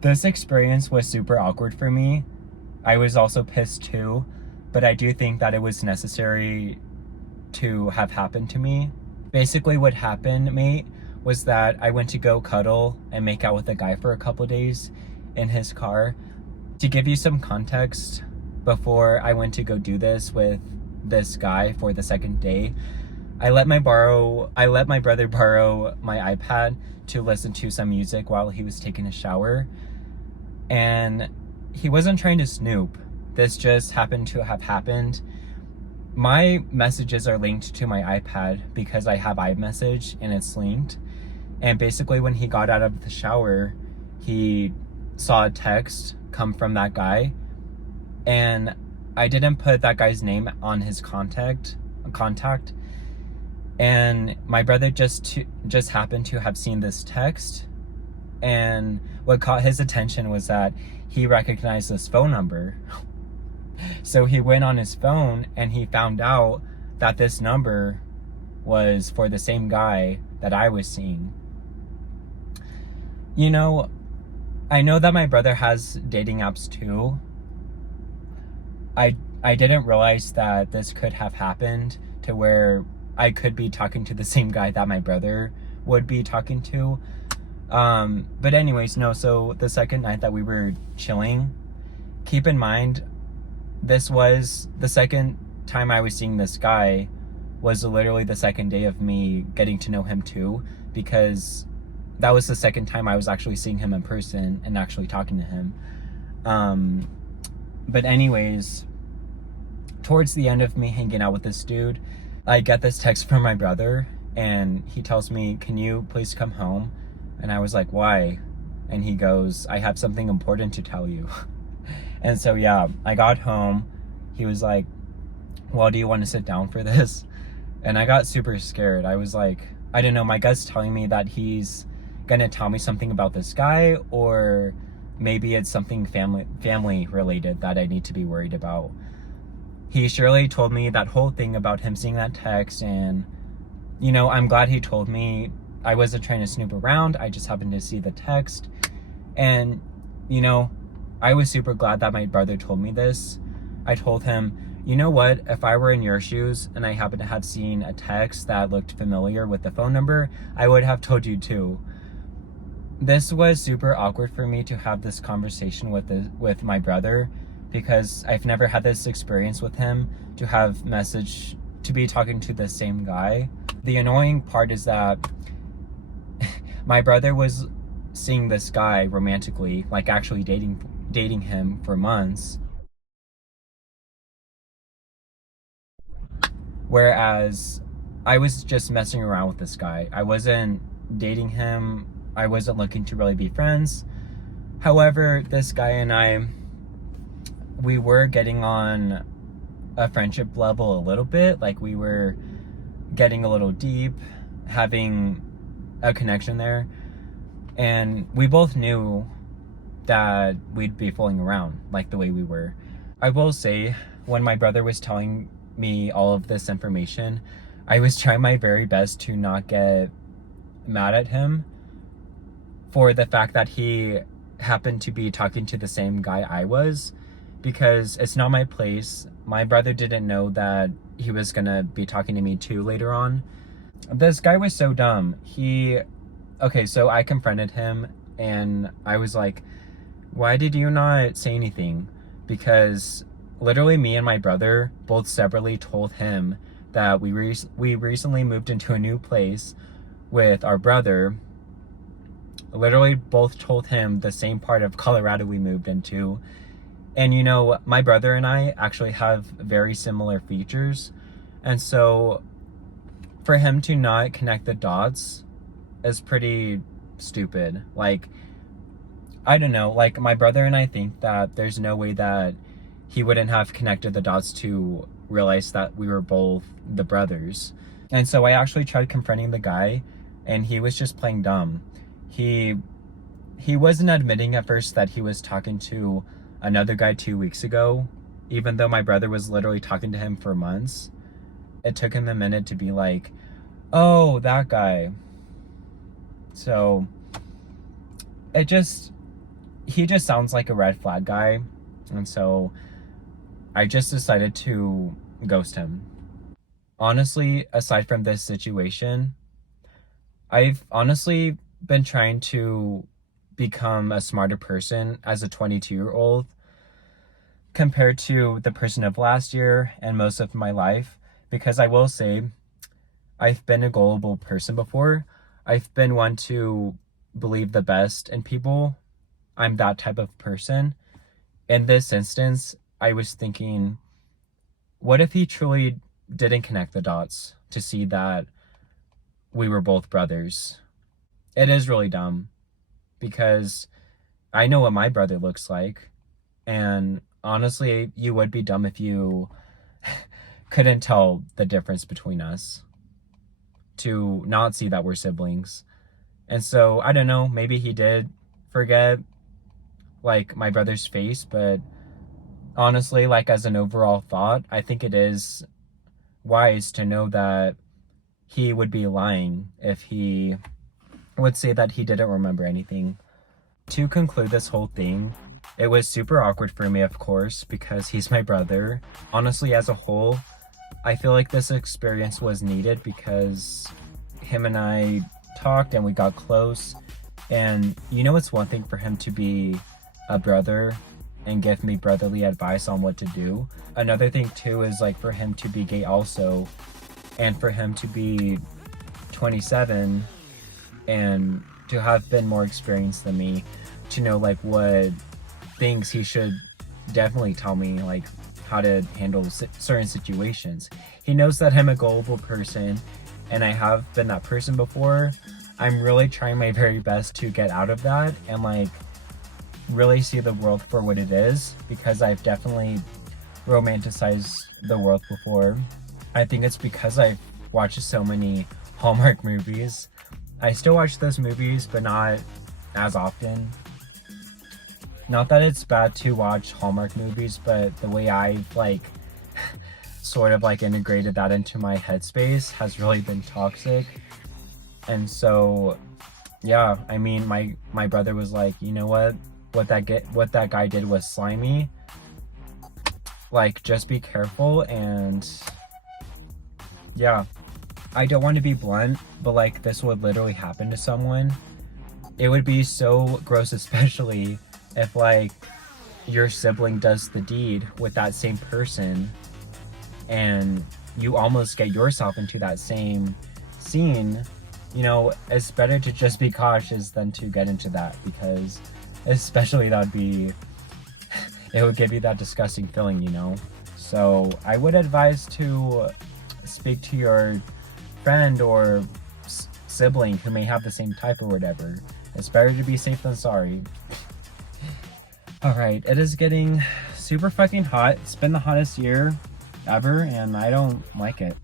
This experience was super awkward for me. I was also pissed too, but I do think that it was necessary to have happened to me. Basically what happened, mate, was that I went to go cuddle and make out with a guy for a couple days in his car. To give you some context, before I went to go do this with this guy for the second day, I let my brother borrow my iPad to listen to some music while he was taking a shower. And he wasn't trying to snoop. This just happened to have happened. My messages are linked to my iPad because I have iMessage and it's linked. And basically when he got out of the shower, he saw a text come from that guy. And I didn't put that guy's name on his contact. And my brother just happened to have seen this text. And what caught his attention was that he recognized this phone number. So he went on his phone and he found out that this number was for the same guy that I was seeing. You know, I know that my brother has dating apps too. I didn't realize that this could have happened to where I could be talking to the same guy that my brother would be talking to. But anyways, no, so the second night that we were chilling, keep in mind, this was the second time I was seeing this guy, was literally the second day of me getting to know him too, because that was the second time I was actually seeing him in person and actually talking to him. But anyways, towards the end of me hanging out with this dude, I get this text from my brother and he tells me, "Can you please come home?" And I was like, "Why?" And he goes, "I have something important to tell you." And so, yeah, I got home. He was like, "Well, do you want to sit down for this?" And I got super scared. I was like, I don't know, my gut's telling me that he's gonna tell me something about this guy, or maybe it's something family related that I need to be worried about. He surely told me that whole thing about him seeing that text, and, you know, I'm glad he told me. I wasn't trying to snoop around. I just happened to see the text. And, you know, I was super glad that my brother told me this. I told him, you know what, if I were in your shoes and I happened to have seen a text that looked familiar with the phone number, I would have told you too. This was super awkward for me to have this conversation with my brother, because I've never had this experience with him, to be talking to the same guy. The annoying part is that my brother was seeing this guy romantically, like actually dating him for months. Whereas I was just messing around with this guy. I wasn't dating him. I wasn't looking to really be friends. However, this guy and we were getting on a friendship level a little bit. Like, we were getting a little deep, having a connection there. And we both knew that we'd be fooling around like the way we were. I will say, when my brother was telling me all of this information, I was trying my very best to not get mad at him for the fact that he happened to be talking to the same guy I was, because it's not my place. My brother didn't know that he was gonna be talking to me too later on. This guy was so dumb. Okay, so I confronted him and I was like, "Why did you not say anything?" Because literally me and my brother both separately told him that we recently moved into a new place with our brother. Literally both told him the same part of Colorado we moved into. And, you know, my brother and I actually have very similar features. And so for him to not connect the dots is pretty stupid. Like, I don't know, like, my brother and I think that there's no way that he wouldn't have connected the dots to realize that we were both the brothers. And so I actually tried confronting the guy, and he was just playing dumb. He wasn't admitting at first that he was talking to another guy 2 weeks ago, even though my brother was literally talking to him for months. it took him a minute to be like, oh, that guy. So he just sounds like a red flag guy. And so I just decided to ghost him. Honestly, aside from this situation, I've honestly been trying to become a smarter person as a 22-year-old compared to the person of last year and most of my life, because I will say I've been a gullible person before. I've been one to believe the best in people. I'm that type of person. In this instance, I was thinking, what if he truly didn't connect the dots to see that we were both brothers? It is really dumb because I know what my brother looks like. And honestly, you would be dumb if you couldn't tell the difference between us, to not see that we're siblings. And so, I don't know, maybe he did forget like my brother's face, but honestly, like as an overall thought, I think it is wise to know that he would be lying if he would say that he didn't remember anything. To conclude this whole thing, it was super awkward for me, of course, because he's my brother. Honestly, as a whole, I feel like this experience was needed because him and I talked and we got close. And you know, it's one thing for him to be a brother and give me brotherly advice on what to do. Another thing too is like for him to be gay also, and for him to be 27 and to have been more experienced than me, to know like what things he should definitely tell me, like how to handle certain situations. He knows that I'm a gullible person and I have been that person before. I'm really trying my very best to get out of that and like really see the world for what it is, because I've definitely romanticized the world before. I think it's because I've watched so many Hallmark movies. I still watch those movies, but not as often. Not that it's bad to watch Hallmark movies, but the way I've like sort of like integrated that into my headspace has really been toxic. And so yeah, I mean my brother was like, you know what that guy did was slimy. Like, just be careful. And yeah, I don't want to be blunt, but like this would literally happen to someone. It would be so gross, especially if like your sibling does the deed with that same person and you almost get yourself into that same scene. You know, it's better to just be cautious than to get into that, because especially it would give you that disgusting feeling, you know? So I would advise to speak to your friend or sibling who may have the same type or whatever. It's better to be safe than sorry. Alright, it is getting super fucking hot. It's been the hottest year ever, and I don't like it.